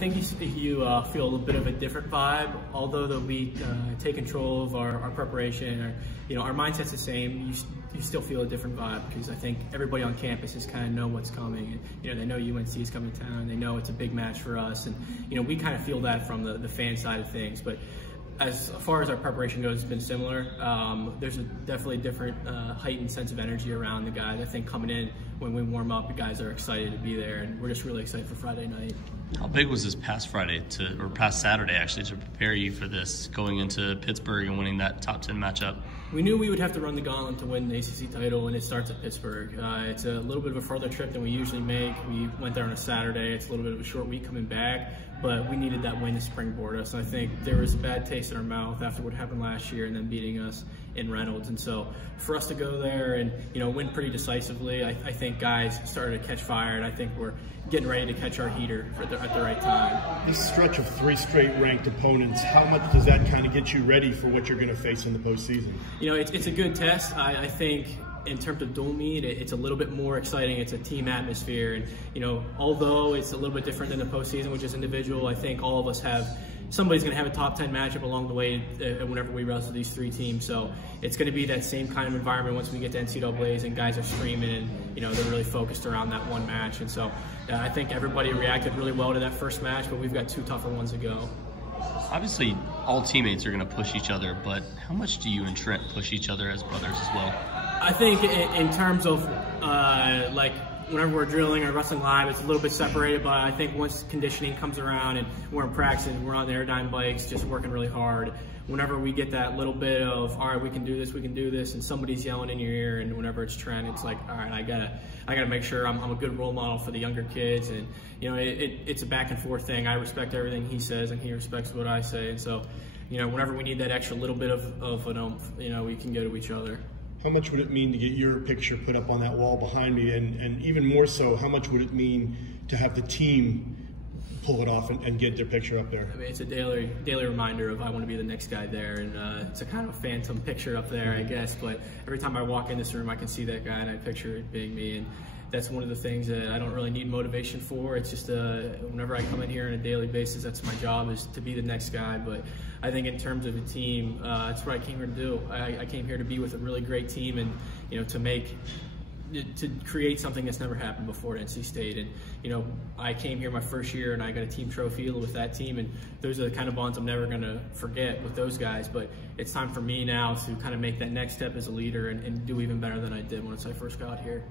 think you feel a little bit of a different vibe, although that we take control of our preparation. Our mindset's the same. You still feel a different vibe because I think everybody on campus is kind of know what's coming. They know UNC is coming to town. They know it's a big match for us, and we kind of feel that from the fan side of things. But as far as our preparation goes, it's been similar. There's definitely a different heightened sense of energy around the guys. I think coming in, when we warm up, the guys are excited to be there, and we're just really excited for Friday night. How big was this past Saturday actually, to prepare you for this, going into Pittsburgh and winning that top 10 matchup? We knew we would have to run the gauntlet to win the ACC title, and it starts at Pittsburgh. It's a little bit of a further trip than we usually make. We went there on a Saturday. It's a little bit of a short week coming back, but we needed that win to springboard us. And I think there was a bad taste in our mouth after what happened last year and then beating us in Reynolds. And so for us to go there and win pretty decisively, I think guys started to catch fire, and I think we're getting ready to catch our heater at the right time. This stretch of 3 straight ranked opponents, how much does that kind of get you ready for what you're going to face in the postseason? It's a good test. I think in terms of dual meet, it's a little bit more exciting. It's a team atmosphere, and although it's a little bit different than the postseason, which is individual, I think all of us have somebody's going to have a top 10 matchup along the way whenever we wrestle these 3 teams. So it's going to be that same kind of environment once we get to NCAAs and guys are screaming and they're really focused around that one match. And so I think everybody reacted really well to that first match, but we've got 2 tougher ones to go. Obviously, all teammates are going to push each other, but how much do you and Trent push each other as brothers as well? I think in terms of whenever we're drilling or wrestling live, it's a little bit separated, but I think once conditioning comes around and we're in practice and we're on the Airdyne bikes just working really hard, whenever we get that little bit of, all right, we can do this, and somebody's yelling in your ear, and whenever it's Trent, it's like, all right, I gotta make sure I'm a good role model for the younger kids, and it's a back and forth thing. I respect everything he says, and he respects what I say, and so whenever we need that extra little bit of an oomph, we can go to each other. How much would it mean to get your picture put up on that wall behind me? And even more so, how much would it mean to have the team pull it off and get their picture up there? I mean, it's a daily reminder of I want to be the next guy there, and it's a kind of a phantom picture up there, I guess, but every time I walk in this room, I can see that guy and I picture it being me, and that's one of the things that I don't really need motivation for. It's just whenever I come in here on a daily basis, that's my job, is to be the next guy. But I think in terms of a team, that's what I came here to do. I came here to be with a really great team and to create something that's never happened before at NC State. And I came here my first year and I got a team trophy with that team, and those are the kind of bonds I'm never going to forget with those guys. But it's time for me now to kind of make that next step as a leader and do even better than I did once I first got here.